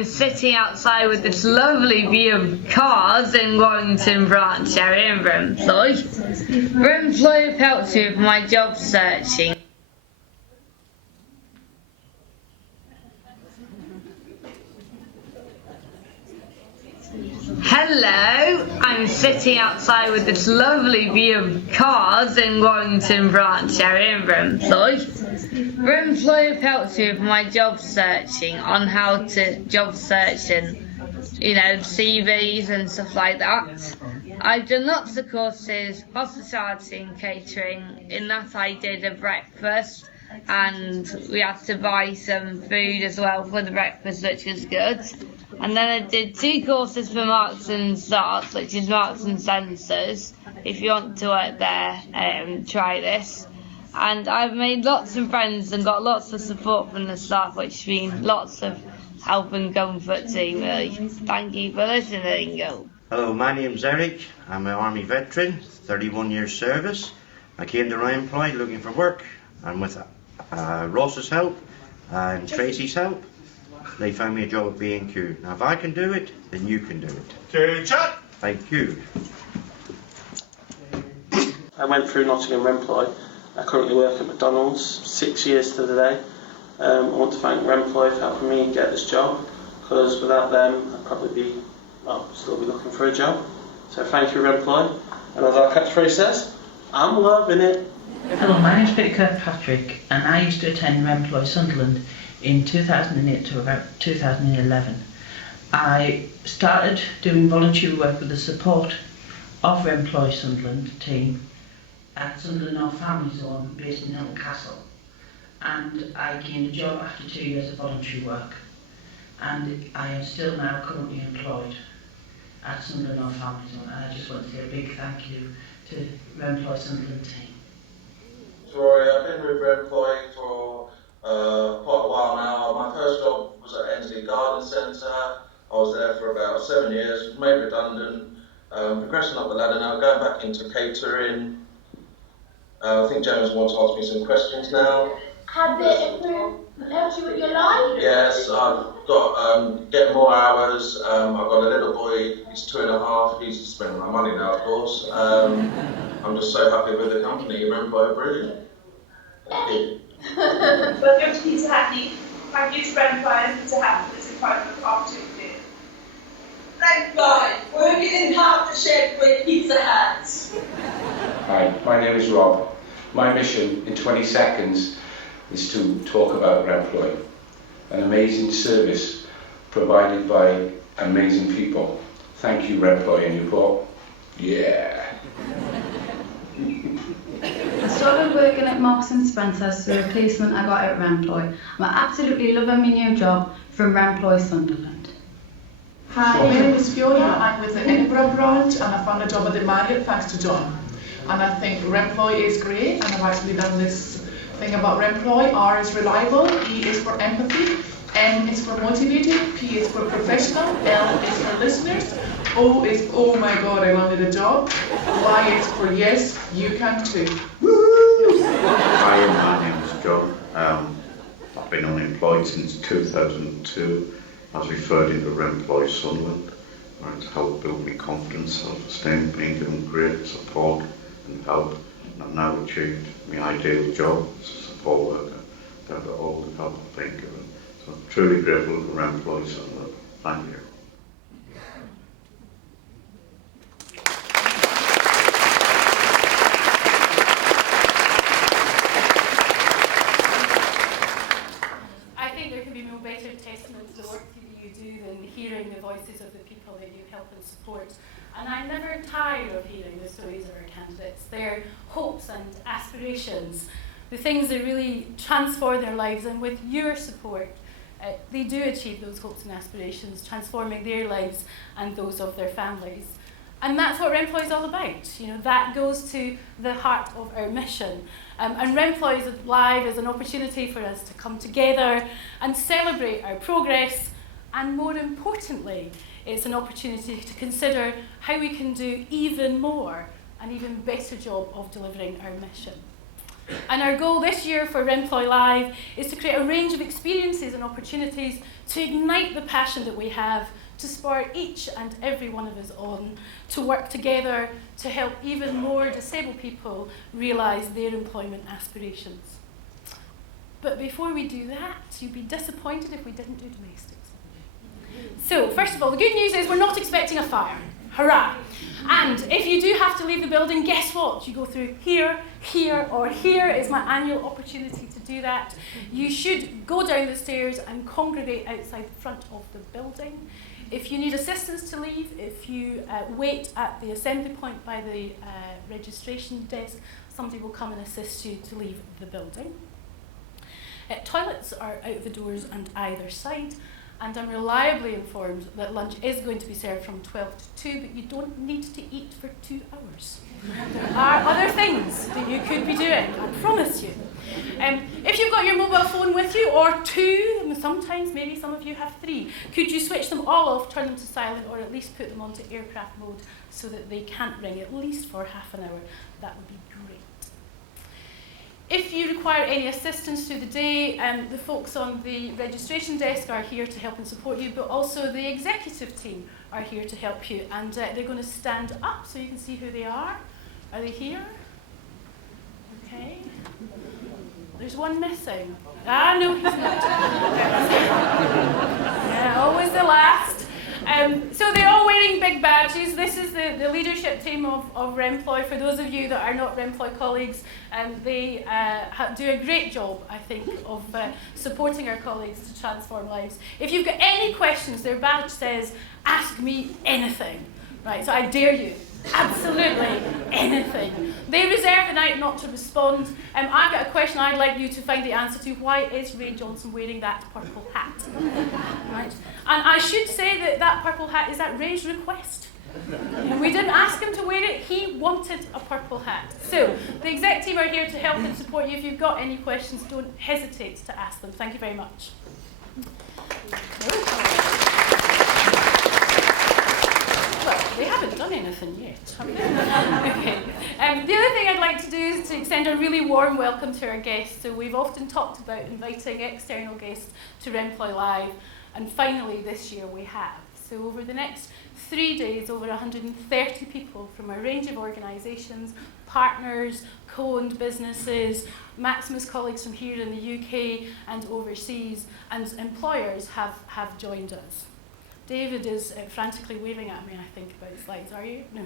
I'm sitting outside with this lovely view of cars in Warrington branch area in Remploy. Remploy helps me with my job searching. Hello, I'm sitting outside with this lovely view of cars in Warrington branch area in Remploy. Remploy helps me with my job searching on how to job search and, CVs and stuff like that. I've done lots of courses, hospitality and catering. In that I did a breakfast and we had to buy some food as well for the breakfast, which was good. And then I did 2 courses for Marks and Starts, which is Marks and Sensors. If you want to work there, try this. And I've made lots of friends and got lots of support from the staff, which has been lots of help and comfort to me. Thank you for listening. Hello, my name's Eric. I'm an Army veteran, 31 years service. I came to Remploy looking for work. I'm with Ross's help and Tracy's help. They found me a job at B&Q. Now if I can do it, then you can do it. Teacher! Thank you. I went through Nottingham Remploy. I currently work at McDonald's, 6 years to the day. I want to thank Remploy for helping me get this job, because without them I'd probably still be looking for a job. So thank you, Remploy. And as our catchphrase says, I'm loving it. Hello, my name's Peter Kirkpatrick and I used to attend Remploy Sunderland in 2008 to about 2011. I started doing voluntary work with the support of Remploy Sunderland team at Sunderland North Family Zone based in Hilton Castle, and I gained a job after 2 years of voluntary work, and I am still now currently employed at Sunderland North Family Zone, and I just want to say a big thank you to Remploy Sunderland team. Sorry, I've been with Remploy for quite a while now. My first job was at Ensley Garden Centre. I was there for about 7 years, made redundant, progressing up the ladder now, going back into catering. I think James wants to ask me some questions now. Have it helped you with your life? Yes, I've got getting more hours. I've got a little boy, he's 2.5, he's spending my money now, of course. I'm just so happy with the company, Remploy, brilliant. Thank you. Welcome to Pizza Happy. Thank you to Remploy and Pizza Happy for this incredible opportunity. Remploy, working in partnership with Pizza Hut. Hi, my name is Rob. My mission in 20 seconds is to talk about Remploy, an amazing service provided by amazing people. Thank you, Remploy and Newport. Yeah. I started working at Marks and Spencer's through a placement I got at Remploy. I'm absolutely loving my new job from Remploy Sunderland. Hi, my name is Fiona. I'm with the Edinburgh branch and I found a job at the Marriott thanks to John. And I think Remploy is great, and I've actually done this thing about Remploy. R is reliable, E is for empathy, M is for motivated, P is for professional, L is for listeners, O is oh my god I wanted a job, Y is for yes, you can too. Hi, my name is John. I've been unemployed since 2002. I was referred into Remploy Sunderland, where it's helped build my confidence, self-esteem, being given great support and help, and I've now achieved my ideal job as a support worker to have all the help I've been given. So I'm truly grateful for Remploy Sunderland. Thank you. I think there can be no better testament to the work that you do than hearing the voices of the people that you help and support. And I'm never tired of hearing the stories of our candidates, their hopes and aspirations, the things that really transform their lives, and with your support, they do achieve those hopes and aspirations, transforming their lives and those of their families. And that's what Remploy is all about. That goes to the heart of our mission. And Remploy is live as an opportunity for us to come together and celebrate our progress, and more importantly, it's an opportunity to consider how we can do even more, an even better job of delivering our mission. And our goal this year for Remploy Live is to create a range of experiences and opportunities to ignite the passion that we have, to spur each and every one of us on, to work together to help even more disabled people realise their employment aspirations. But before we do that, you'd be disappointed if we didn't do domestics. So, first of all, the good news is we're not expecting a fire. Hurrah! And if you do have to leave the building, guess what? You go through here, here, or here is my annual opportunity to do that. You should go down the stairs and congregate outside the front of the building. If you need assistance to leave, if you wait at the assembly point by the registration desk, somebody will come and assist you to leave the building. Toilets are out the doors on either side, and I'm reliably informed that lunch is going to be served from 12 to 2, but you don't need to eat for 2 hours. There are other things that you could be doing, I promise you. If you've got your mobile phone with you, or 2, and sometimes maybe some of you have 3, could you switch them all off, turn them to silent, or at least put them onto aircraft mode so that they can't ring at least for half an hour? That would be great. If you require any assistance through the day, the folks on the registration desk are here to help and support you, but also the executive team are here to help you, and they're going to stand up so you can see who they are. Are they here? Okay. There's one missing. Ah, no, he's not. Yeah, always the last. So they're all wearing big badges. This is the leadership team of Remploy. For those of you that are not Remploy colleagues, they do a great job, I think, of supporting our colleagues to transform lives. If you've got any questions, their badge says, "Ask me anything." Right, so I dare you. Absolutely anything. They reserve the night not to respond. I've got a question I'd like you to find the answer to. Why is Ray Johnson wearing that purple hat? Right? And I should say that that purple hat is at Ray's request. We didn't ask him to wear it, he wanted a purple hat. So, the exec team are here to help and support you. If you've got any questions, don't hesitate to ask them. Thank you very much. Well, they haven't done anything yet, have they? Okay. The other thing I'd like to do is to extend a really warm welcome to our guests. So we've often talked about inviting external guests to Remploy Live, and finally this year we have. So over the next 3 days, over 130 people from a range of organisations, partners, co-owned businesses, Maximus colleagues from here in the UK and overseas, and employers have joined us. David is frantically waving at me, I think, about slides. Are you? No.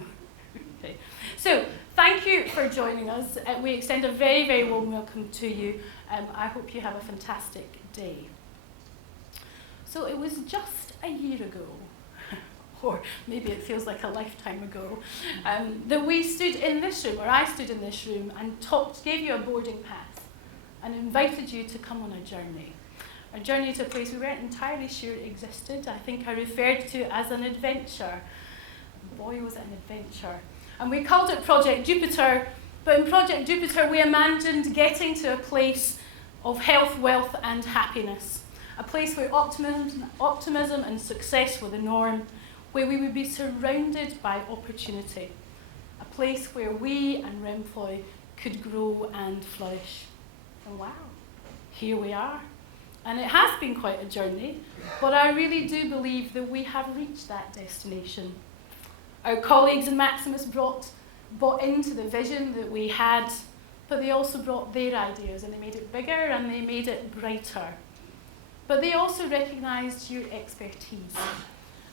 Okay. So, thank you for joining us. We extend a very, very warm welcome to you. I hope you have a fantastic day. So, it was just a year ago, or maybe it feels like a lifetime ago, that we stood in this room, or I stood in this room, and gave you a boarding pass, and invited you to come on a journey. A journey to a place we weren't entirely sure existed. I think I referred to it as an adventure. Boy, was it an adventure. And we called it Project Jupiter, but in Project Jupiter we imagined getting to a place of health, wealth and happiness. A place where optimism and success were the norm, where we would be surrounded by opportunity. A place where we and Remploy could grow and flourish. And wow, here we are. And it has been quite a journey, but I really do believe that we have reached that destination. Our colleagues in Maximus bought into the vision that we had, but they also brought their ideas, and they made it bigger and they made it brighter. But they also recognised your expertise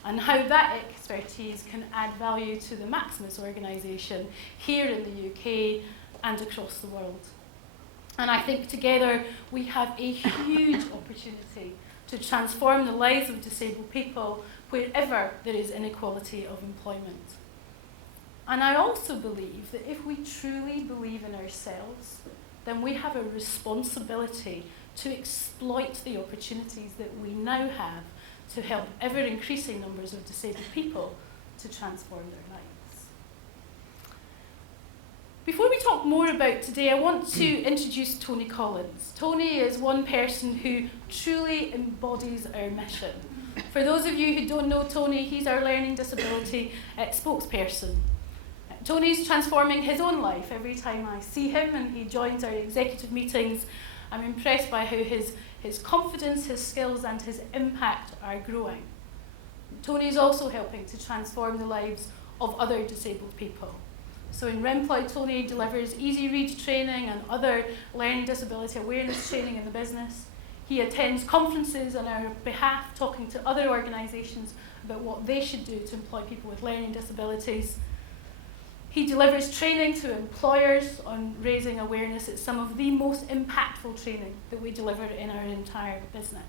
and how that expertise can add value to the Maximus organisation here in the UK and across the world. And I think together we have a huge opportunity to transform the lives of disabled people wherever there is inequality of employment. And I also believe that if we truly believe in ourselves, then we have a responsibility to exploit the opportunities that we now have to help ever-increasing numbers of disabled people to transform their lives. Before we talk more about today, I want to introduce Tony Collins. Tony is one person who truly embodies our mission. For those of you who don't know Tony, he's our learning disability spokesperson. Tony's transforming his own life every time I see him and he joins our executive meetings. I'm impressed by how his confidence, his skills and his impact are growing. Tony's also helping to transform the lives of other disabled people. So in Remploy, Tony delivers easy read training and other learning disability awareness training in the business. He attends conferences on our behalf, talking to other organisations about what they should do to employ people with learning disabilities. He delivers training to employers on raising awareness. It's some of the most impactful training that we deliver in our entire business.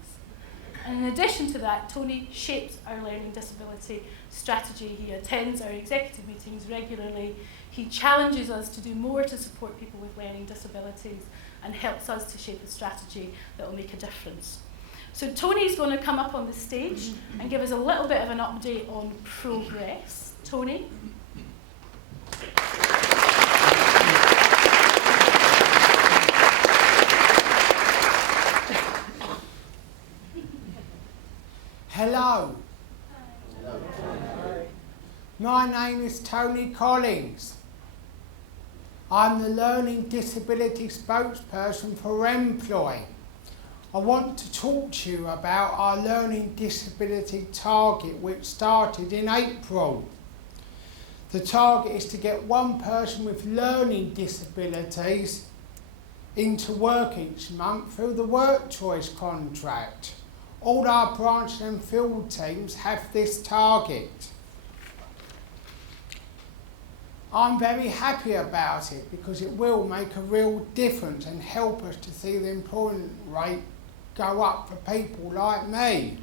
And in addition to that, Tony shapes our learning disability strategy. He attends our executive meetings regularly. He challenges us to do more to support people with learning disabilities and helps us to shape a strategy that will make a difference. So Tony's going to come up on the stage and give us a little bit of an update on progress. Tony? Hello. My name is Tony Collins. I'm the Learning Disability Spokesperson for Remploy. I want to talk to you about our Learning Disability Target, which started in April. The target is to get one person with learning disabilities into work each month through the work choice contract. All our branch and field teams have this target. I'm very happy about it because it will make a real difference and help us to see the employment rate go up for people like me.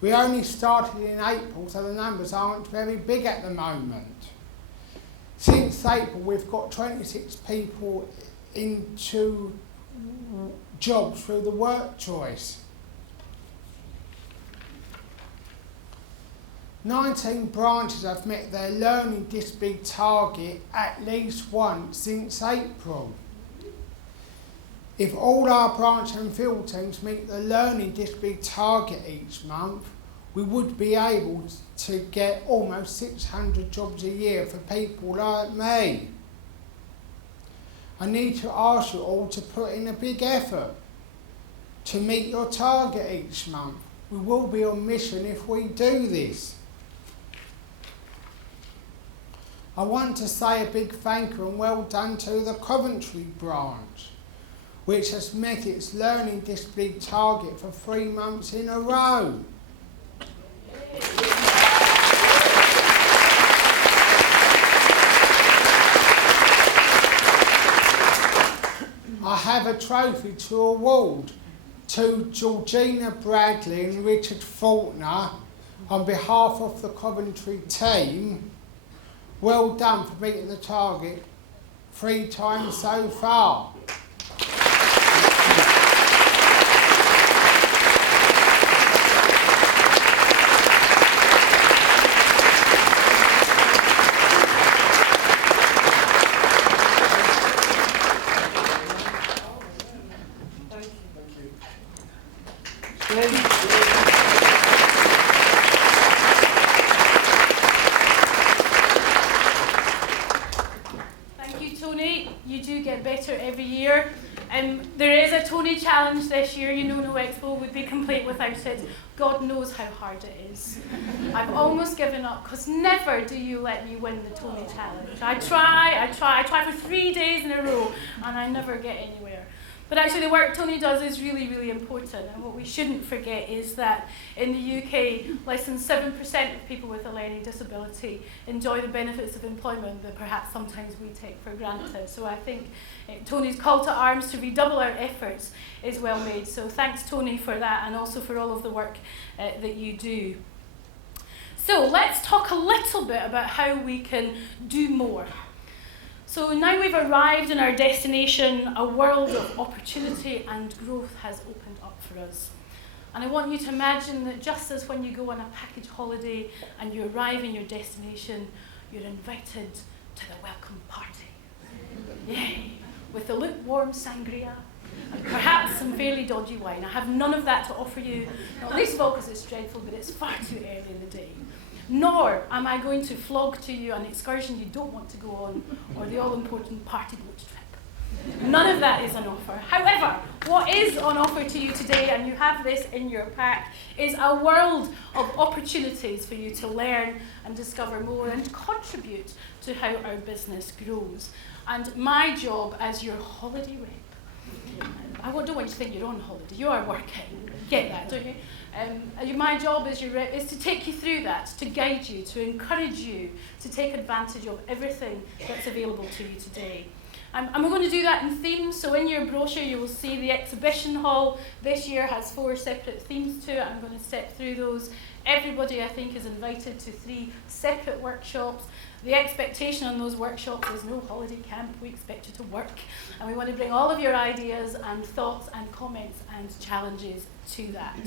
We only started in April, so the numbers aren't very big at the moment. Since April, we've got 26 people into jobs through the work choice. 19 branches have met their learning disability target at least once since April. If all our branch and field teams meet the learning disability target each month, we would be able to get almost 600 jobs a year for people like me. I need to ask you all to put in a big effort to meet your target each month. We will be on mission if we do this. I want to say a big thank you and well done to the Coventry branch, which has met its learning disability target for 3 months in a row. I have a trophy to award to Georgina Bradley and Richard Faulkner on behalf of the Coventry team. Well done for meeting the target 3 times so far. Thank you, Tony. You do get better every year. There is a Tony challenge this year. You know, No Expo would be complete without it. God knows how hard it is. I've almost given up because never do you let me win the Tony challenge. I try for 3 days in a row and I never get anywhere. But actually the work Tony does is really, really important, and what we shouldn't forget is that in the UK, less than 7% of people with a learning disability enjoy the benefits of employment that perhaps sometimes we take for granted. So I think Tony's call to arms to redouble our efforts is well made. So thanks, Tony, for that, and also for all of the work that you do. So let's talk a little bit about how we can do more. So now we've arrived in our destination, a world of opportunity and growth has opened up for us. And I want you to imagine that just as when you go on a package holiday and you arrive in your destination, you're invited to the welcome party. Yay! With the lukewarm sangria and perhaps some fairly dodgy wine. I have none of that to offer you, not least of all because it's dreadful, but it's far too early in the day. Nor am I going to flog to you an excursion you don't want to go on, or the all-important party boat trip. None of that is on offer. However, what is on offer to you today, and you have this in your pack, is a world of opportunities for you to learn and discover more and contribute to how our business grows. And my job as your holiday rep, I don't want you to think you're on holiday, you are working, get that, don't you? My job as your rep is to take you through that, to guide you, to encourage you to take advantage of everything that's available to you today. And we're going to do that in themes, so in your brochure you will see the exhibition hall this year has 4 separate themes to it. I'm going to step through those. Everybody, I think, is invited to 3 separate workshops. The expectation on those workshops is no holiday camp, we expect you to work. And we want to bring all of your ideas and thoughts and comments and challenges to that.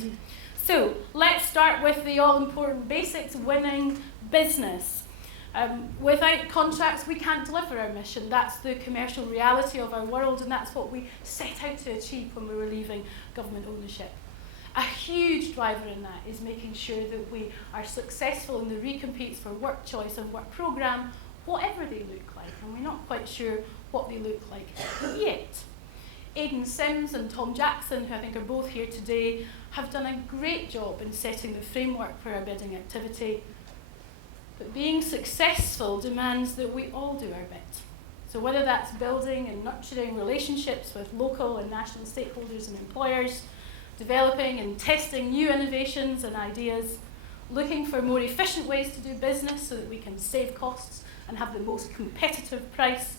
So let's start with the all-important basics, winning business. Without contracts, we can't deliver our mission. That's the commercial reality of our world, and that's what we set out to achieve when we were leaving government ownership. A huge driver in that is making sure that we are successful in the recompetes for work choice and work programme, whatever they look like, and we're not quite sure what they look like yet. Aidan Sims and Tom Jackson, who I think are both here today, have done a great job in setting the framework for our bidding activity. But being successful demands that we all do our bit. So whether that's building and nurturing relationships with local and national stakeholders and employers, developing and testing new innovations and ideas, looking for more efficient ways to do business so that we can save costs and have the most competitive price,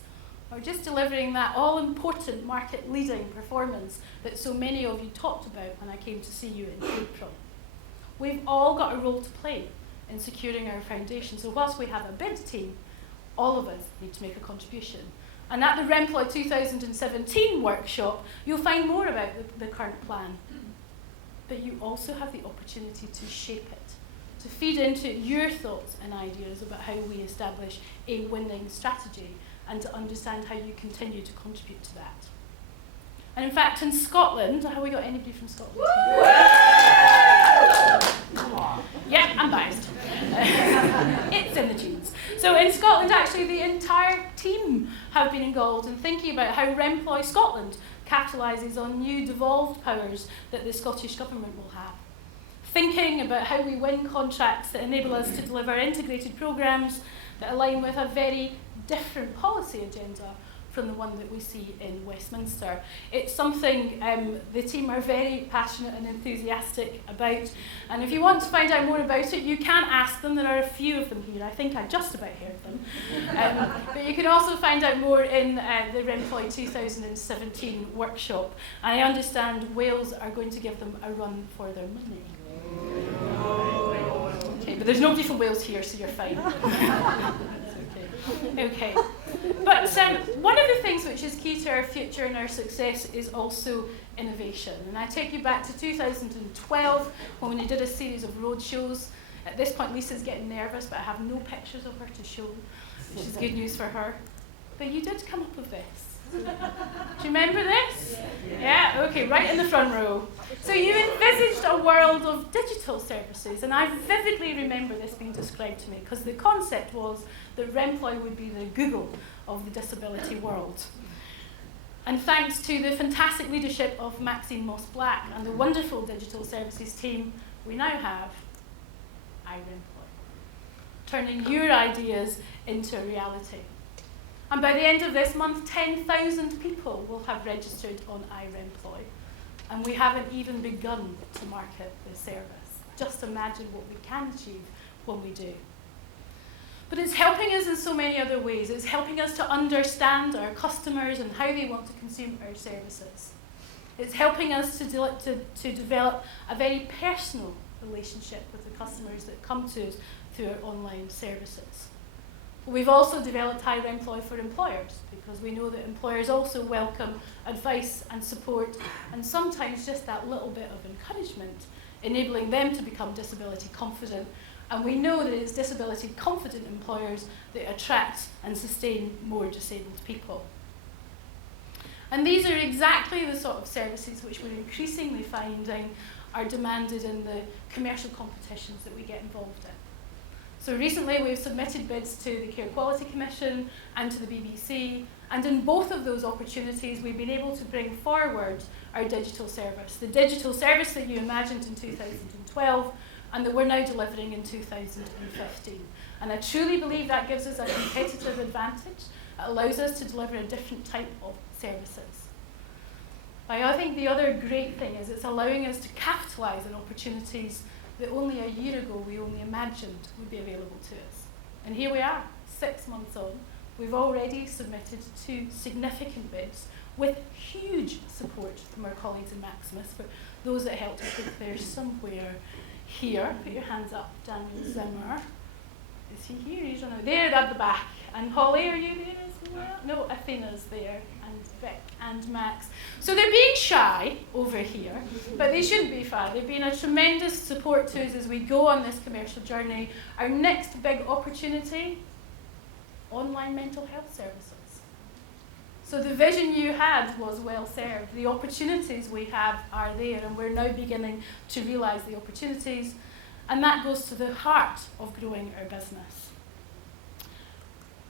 or just delivering that all-important market-leading performance that so many of you talked about when I came to see you in April. We've all got a role to play in securing our foundation. So whilst we have a bid team, all of us need to make a contribution. And at the Remploy 2017 workshop, you'll find more about the current plan. But you also have the opportunity to shape it, to feed into your thoughts and ideas about how we establish a winning strategy and to understand how you continue to contribute to that. And in fact, in Scotland, have we got anybody from Scotland? Yeah, I'm biased. It's in the genes. So in Scotland, actually, the entire team have been involved in thinking about how Remploy Scotland capitalises on new devolved powers that the Scottish Government will have. Thinking about how we win contracts that enable us to deliver integrated programmes that align with a very different policy agenda from the one that we see in Westminster. It's something the team are very passionate and enthusiastic about, and if you want to find out more about it, you can ask them. There are a few of them here. I think I just about heard them. But you can also find out more in the Remploy 2017 workshop, and I understand Wales are going to give them a run for their money. Okay, but there's nobody from Wales here, so you're fine. Okay, but one of the things which is key to our future and our success is also innovation. And I take you back to 2012 when we did a series of road shows. At this point, Lisa's getting nervous, but I have no pictures of her to show, which is good news for her. But you did come up with this. Do you remember this? Yeah, okay, right in the front row. So you envisaged a world of digital services, and I vividly remember this being described to me, because the concept was that Remploy would be the Google of the disability world. And thanks to the fantastic leadership of Maxine Moss-Black and the wonderful digital services team, we now have iRemploy, turning your ideas into a reality. And by the end of this month, 10,000 people will have registered on iRemploy. And we haven't even begun to market the service. Just imagine what we can achieve when we do. But it's helping us in so many other ways. It's helping us to understand our customers and how they want to consume our services. It's helping us to develop a very personal relationship with the customers that come to us through our online services. We've also developed iRemploy for employers, because we know that employers also welcome advice and support, and sometimes just that little bit of encouragement, enabling them to become disability confident. And we know that it's disability confident employers that attract and sustain more disabled people. And these are exactly the sort of services which we're increasingly finding are demanded in the commercial competitions that we get involved in. So recently we've submitted bids to the Care Quality Commission and to the BBC, and in both of those opportunities we've been able to bring forward our digital service. The digital service that you imagined in 2012 and that we're now delivering in 2015. And I truly believe that gives us a competitive advantage. It allows us to deliver a different type of services. I think the other great thing is it's allowing us to capitalise on opportunities that only a year ago we only imagined would be available to us. And here we are, 6 months on. We've already submitted 2 significant bids with huge support from our colleagues in Maximus. For those that helped, I think they're somewhere here. Put your hands up, Daniel Zimmer. Is he here? He's on there at the back. And Holly, are you there as well? No, Athena's there, and Vic and Max. So they're being shy over here, but they shouldn't be shy. They've been a tremendous support to us as we go on this commercial journey. Our next big opportunity, online mental health services. So the vision you had was well served. The opportunities we have are there, and we're now beginning to realise the opportunities, and that goes to the heart of growing our business.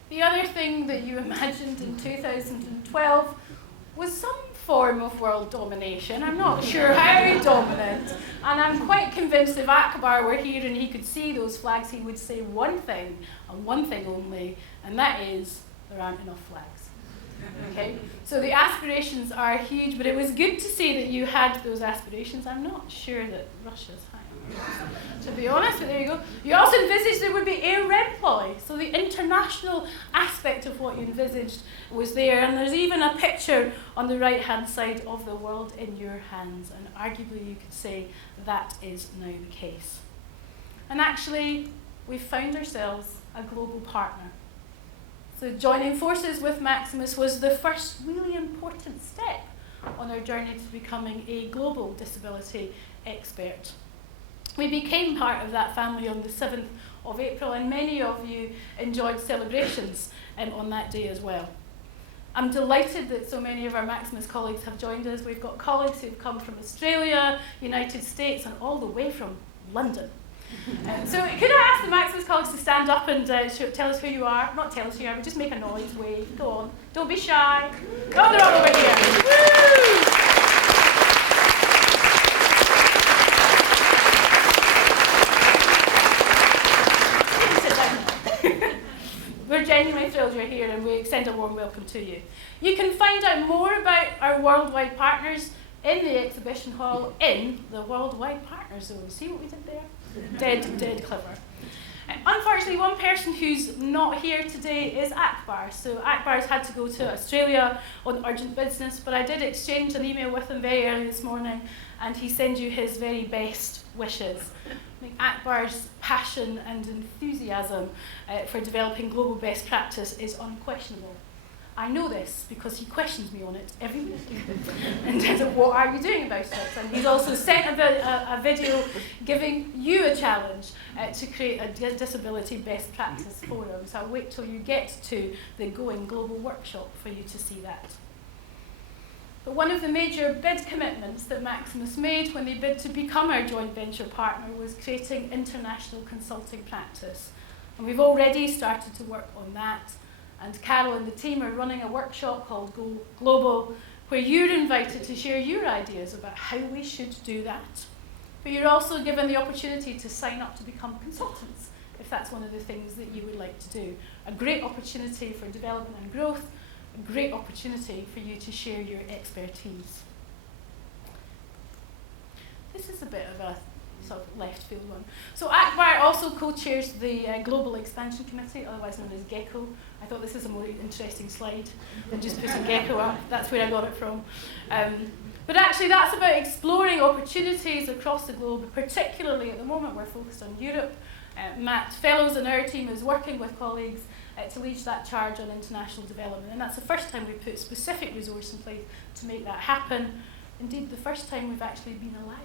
The other thing that you imagined in 2012 was some form of world domination. I'm not sure how dominant, and I'm quite convinced if Akbar were here and he could see those flags, he would say one thing, and one thing only, and that is, there aren't enough flags. Okay? So the aspirations are huge, but it was good to see that you had those aspirations. I'm not sure that Russia's high, to be honest, but there you go. You also envisaged there would be Air Remploy, so the international aspect of what you envisaged was there, and there's even a picture on the right-hand side of the world in your hands, and arguably you could say that is now the case. And actually, we've found ourselves a global partner. So joining forces with Maximus was the first really important step on our journey to becoming a global disability expert. We became part of that family on the 7th of April, and many of you enjoyed celebrations on that day as well. I'm delighted that so many of our Maximus colleagues have joined us. We've got colleagues who've come from Australia, United States, and all the way from London. So could I ask the Maximus colleagues to stand up and tell us who you are? Not tell us who you are, but just make a noise, wave, go on. Don't be shy. Oh, they're all over here. Woo! We're genuinely thrilled you're here, and we extend a warm welcome to you. You can find out more about our worldwide partners in the exhibition hall in the Worldwide Partner Zone. See what we did there? Dead clever. Unfortunately, one person who's not here today is Akbar. So Akbar's had to go to Australia on urgent business, but I did exchange an email with him very early this morning, and he sends you his very best wishes. I think Akbar's passion and enthusiasm for developing global best practice is unquestionable. I know this because he questions me on it every week. And says, what are you doing about it? And he's also sent a video giving you a challenge to create a disability best practice forum. So I'll wait till you get to the Going Global workshop for you to see that. But one of the major bid commitments that Maximus made when they bid to become our joint venture partner was creating international consulting practice. And we've already started to work on that. And Carol and the team are running a workshop called Go Global, where you're invited to share your ideas about how we should do that. But you're also given the opportunity to sign up to become consultants, if that's one of the things that you would like to do. A great opportunity for development and growth, a great opportunity for you to share your expertise. This is a bit of a sort of left field one. So Akbar also co-chairs the Global Expansion Committee, otherwise known as GECO. I thought this is a more interesting slide than just putting GECO up. That's where I got it from. But actually that's about exploring opportunities across the globe, particularly at the moment we're focused on Europe. Matt Fellows and our team is working with colleagues to lead that charge on international development, and that's the first time we've put specific resource in place to make that happen. Indeed, the first time we've actually been allowed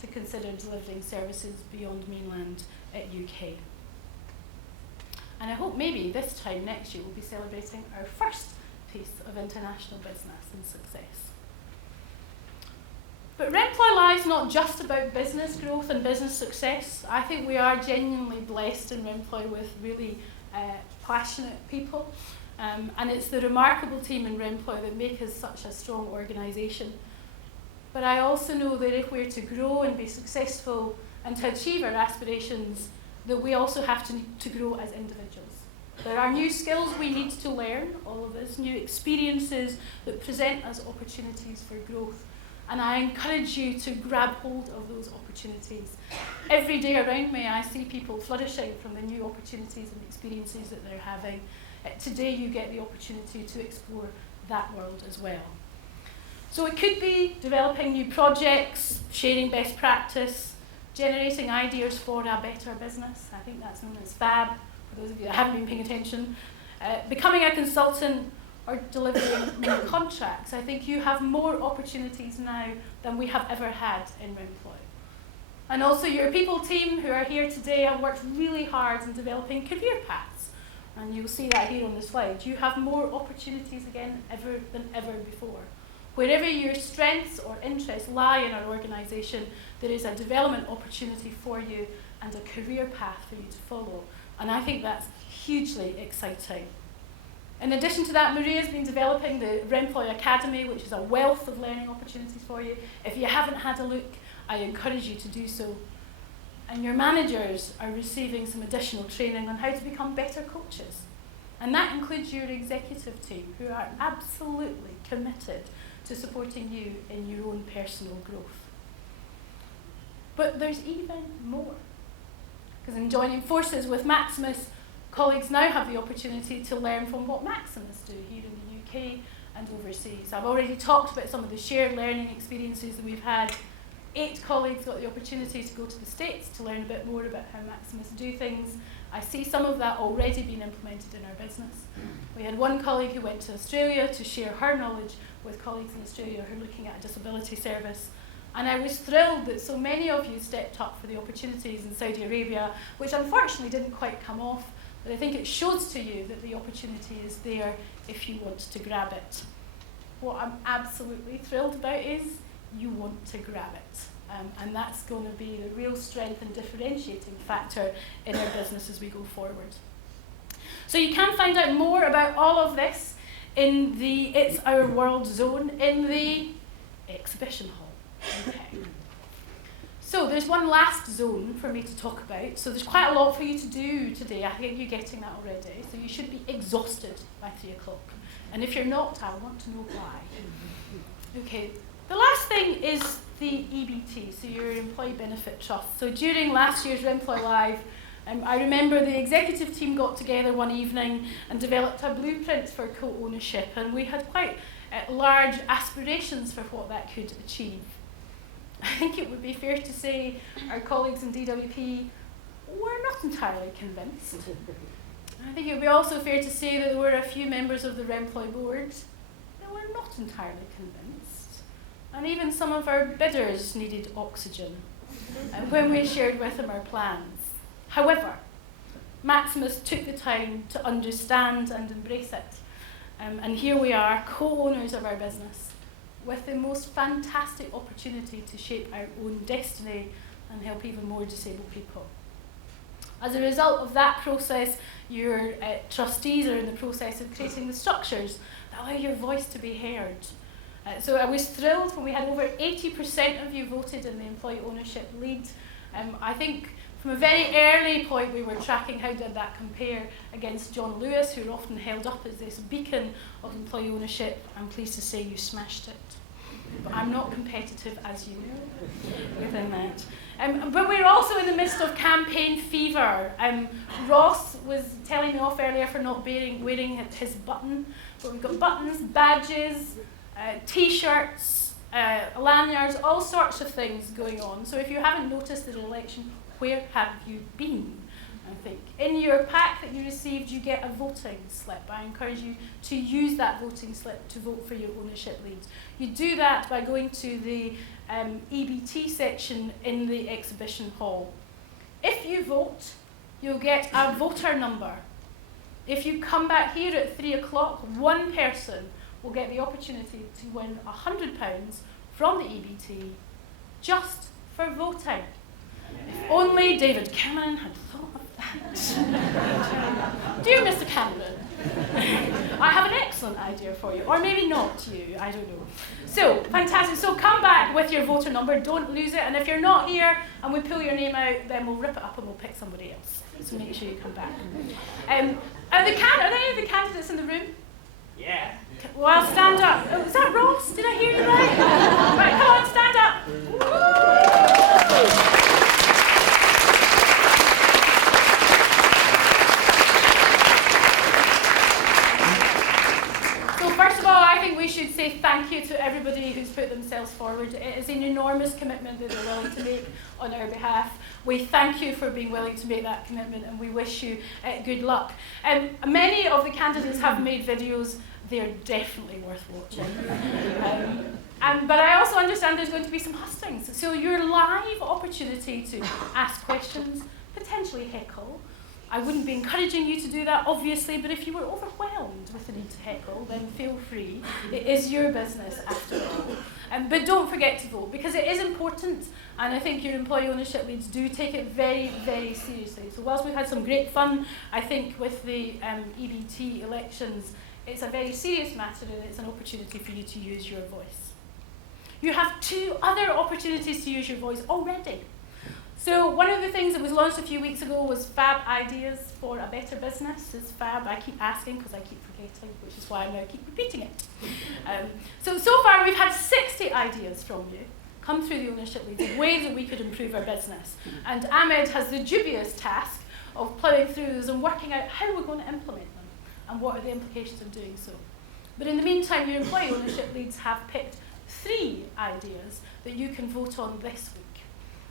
to consider delivering services beyond mainland UK. And I hope maybe this time next year we'll be celebrating our first piece of international business and success. But Remploy Live's not just about business growth and business success. I think we are genuinely blessed in Remploy with really passionate people. And it's the remarkable team in Remploy that make us such a strong organisation. But I also know that if we're to grow and be successful and to achieve our aspirations, that we also have to grow as individuals. There are new skills we need to learn, all of us, new experiences that present us opportunities for growth. And I encourage you to grab hold of those opportunities. Every day around me, I see people flourishing from the new opportunities and experiences that they're having. Today, you get the opportunity to explore that world as well. So it could be developing new projects, sharing best practice, generating ideas for a better business. I think that's known as FAB, for those of you that haven't been paying attention. Becoming a consultant or delivering new contracts. I think you have more opportunities now than we have ever had in Remploy. And also your people team who are here today have worked really hard in developing career paths. And you'll see that here on the slide. You have more opportunities again than ever before. Wherever your strengths or interests lie in our organisation, there is a development opportunity for you and a career path for you to follow. And I think that's hugely exciting. In addition to that, Maria's been developing the Remploy Academy, which is a wealth of learning opportunities for you. If you haven't had a look, I encourage you to do so. And your managers are receiving some additional training on how to become better coaches. And that includes your executive team, who are absolutely committed to supporting you in your own personal growth. But there's even more. Because in joining forces with Maximus, colleagues now have the opportunity to learn from what Maximus do here in the UK and overseas. I've already talked about some of the shared learning experiences that we've had. 8 colleagues got the opportunity to go to the States to learn a bit more about how Maximus do things. I see some of that already being implemented in our business. We had one colleague who went to Australia to share her knowledge with colleagues in Australia who are looking at a disability service. And I was thrilled that so many of you stepped up for the opportunities in Saudi Arabia, which unfortunately didn't quite come off, but I think it shows to you that the opportunity is there if you want to grab it. What I'm absolutely thrilled about is you want to grab it. And that's going to be the real strength and differentiating factor in our business as we go forward. So you can find out more about all of this in the It's Our World zone in the exhibition hall. Okay. So there's one last zone for me to talk about. So there's quite a lot for you to do today. I think you're getting that already. So you should be exhausted by 3 o'clock. And if you're not, I want to know why. Okay. The last thing is the EBT, so your Employee Benefit Trust. So during last year's Remploy Live, I remember the executive team got together one evening and developed a blueprint for co-ownership, and we had quite large aspirations for what that could achieve. I think it would be fair to say our colleagues in DWP were not entirely convinced. I think it would be also fair to say that there were a few members of the Remploy board that were not entirely convinced. And even some of our bidders needed oxygen when we shared with them our plans. However, Maximus took the time to understand and embrace it. And here we are, co-owners of our business, with the most fantastic opportunity to shape our own destiny and help even more disabled people. As a result of that process, your trustees are in the process of creating the structures that allow your voice to be heard. So I was thrilled when we had over 80% of you voted in the employee ownership lead. I think from a very early point we were tracking how did that compare against John Lewis, who are often held up as this beacon of employee ownership. I'm pleased to say you smashed it. But I'm not competitive, as you know, within that. But we're also in the midst of campaign fever. Ross was telling me off earlier for not wearing his button. But we've got buttons, badges, T-shirts, lanyards, all sorts of things going on. So if you haven't noticed the election, where have you been? I think in your pack that you received, you get a voting slip. I encourage you to use that voting slip to vote for your ownership leads. You do that by going to the EBT section in the exhibition hall. If you vote, you'll get a voter number. If you come back here at 3 o'clock, one person will get the opportunity to win £100 from the EBT just for voting. If only David Cameron had thought of that. Dear Mr. Cameron, I have an excellent idea for you, or maybe not you, I don't know. So, fantastic. So come back with your voter number, don't lose it, and if you're not here and we pull your name out, then we'll rip it up and we'll pick somebody else. So make sure you come back. Are there any of the candidates in the room? Yeah. Well, stand up. Oh, is that Ross? Did I hear you right? Right, come on, stand up. First of all, I think we should say thank you to everybody who's put themselves forward. It is an enormous commitment that they're willing to make on our behalf. We thank you for being willing to make that commitment, and we wish you good luck. Many of the candidates have made videos. They're definitely worth watching. But I also understand there's going to be some hustings. So your live opportunity to ask questions, potentially heckle. I wouldn't be encouraging you to do that, obviously, but if you were overwhelmed with the need to heckle, then feel free. It is your business, after all. But don't forget to vote, because it is important, and I think your employee ownership leads do take it very, very seriously. So whilst we've had some great fun, I think, with the EBT elections, it's a very serious matter, and it's an opportunity for you to use your voice. You have 2 other opportunities to use your voice already. So one of the things that was launched a few weeks ago was Fab Ideas for a Better Business. It's Fab, I keep asking because I keep forgetting, which is why I now keep repeating it. So far we've had 60 ideas from you come through the ownership leads of ways that we could improve our business. And Ahmed has the dubious task of ploughing through those and working out how we're going to implement them and what are the implications of doing so. But in the meantime, your employee ownership leads have picked 3 ideas that you can vote on this week.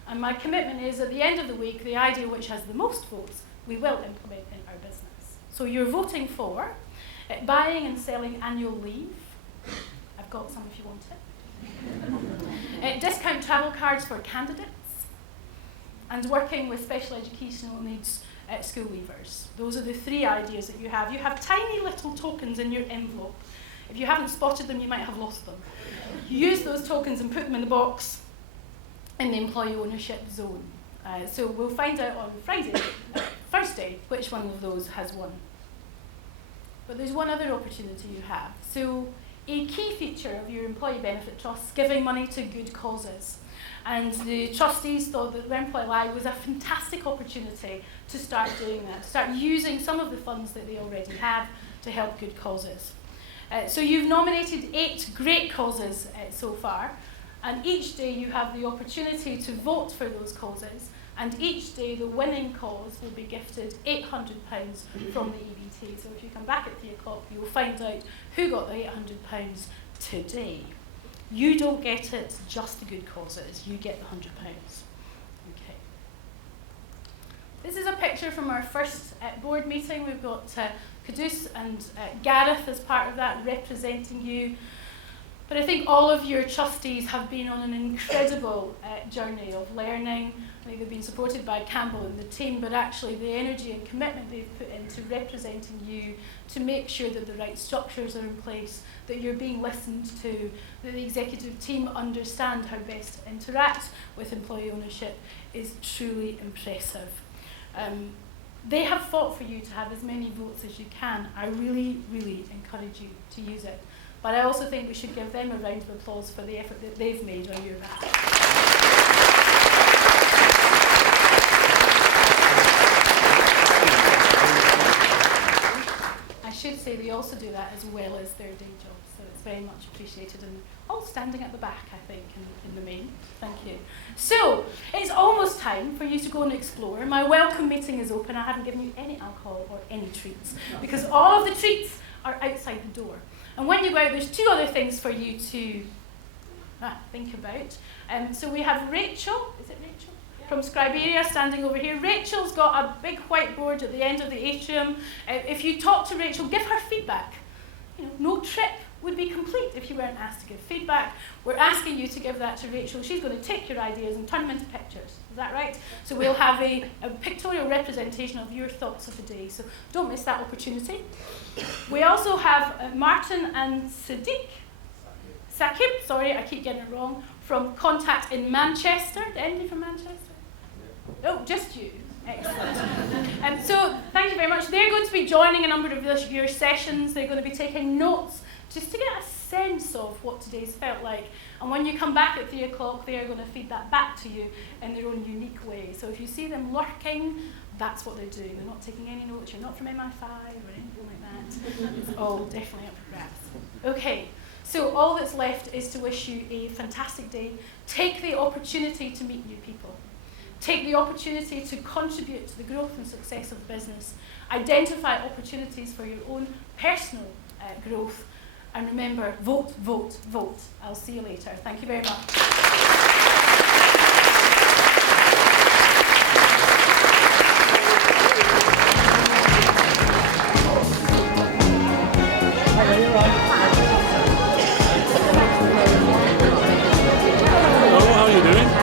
And my commitment is, at the end of the week, the idea which has the most votes, we will implement in our business. So you're voting for buying and selling annual leave. I've got some if you want it. Discount travel cards for candidates. And working with special educational needs school leavers. Those are the 3 ideas that you have. You have tiny little tokens in your envelope. If you haven't spotted them, you might have lost them. You use those tokens and put them in the box in the employee ownership zone. So we'll find out on Friday, Thursday, which one of those has won. But there's one other opportunity you have. So a key feature of your employee benefit trusts, giving money to good causes. And the trustees thought that Remploy Live was a fantastic opportunity to start doing that, to start using some of the funds that they already have to help good causes. So you've nominated 8 great causes so far. And each day you have the opportunity to vote for those causes, and each day the winning cause will be gifted £800 from the EBT. So if you come back at 3 o'clock, you'll find out who got the £800 today. You don't get it, just the good causes. You get the £100. Okay. This is a picture from our first board meeting. We've got Caduce and Gareth as part of that, representing you. But I think all of your trustees have been on an incredible journey of learning. I think they've been supported by Campbell and the team, but actually the energy and commitment they've put into representing you to make sure that the right structures are in place, that you're being listened to, that the executive team understand how best to interact with employee ownership is truly impressive. They have fought for you to have as many votes as you can. I really, really encourage you to use it. But I also think we should give them a round of applause for the effort that they've made on your behalf. I should say they also do that as well as their day jobs, so it's very much appreciated, and all standing at the back, I think, in the main. Thank you. So, it's almost time for you to go and explore. My welcome meeting is open. I haven't given you any alcohol or any treats, because all of the treats are outside the door. And when you go out, there's 2 other things for you to think about. So we have Rachel, is it Rachel? Yeah. From Scriberia standing over here. Rachel's got a big whiteboard at the end of the atrium. If you talk to Rachel, give her feedback. You know, no trip would be complete if you weren't asked to give feedback. We're asking you to give that to Rachel. She's going to take your ideas and turn them into pictures. Is that right? So we'll have a pictorial representation of your thoughts of the day. So don't miss that opportunity. We also have Martin and Saqib, sorry, I keep getting it wrong, from Contact in Manchester. Anybody from Manchester? Oh, just you. Excellent. So thank you very much. They're going to be joining a number of your sessions. They're going to be taking notes just to get a sense of what today's felt like. And when you come back at 3 o'clock, they're going to feed that back to you in their own unique way. So if you see them lurking, that's what they're doing. They're not taking any notes. You're not from MI5 or anything like that. It's all definitely up for grabs. Okay, so all that's left is to wish you a fantastic day. Take the opportunity to meet new people. Take the opportunity to contribute to the growth and success of business. Identify opportunities for your own personal growth. And remember, vote, vote, vote. I'll see you later. Thank you very much.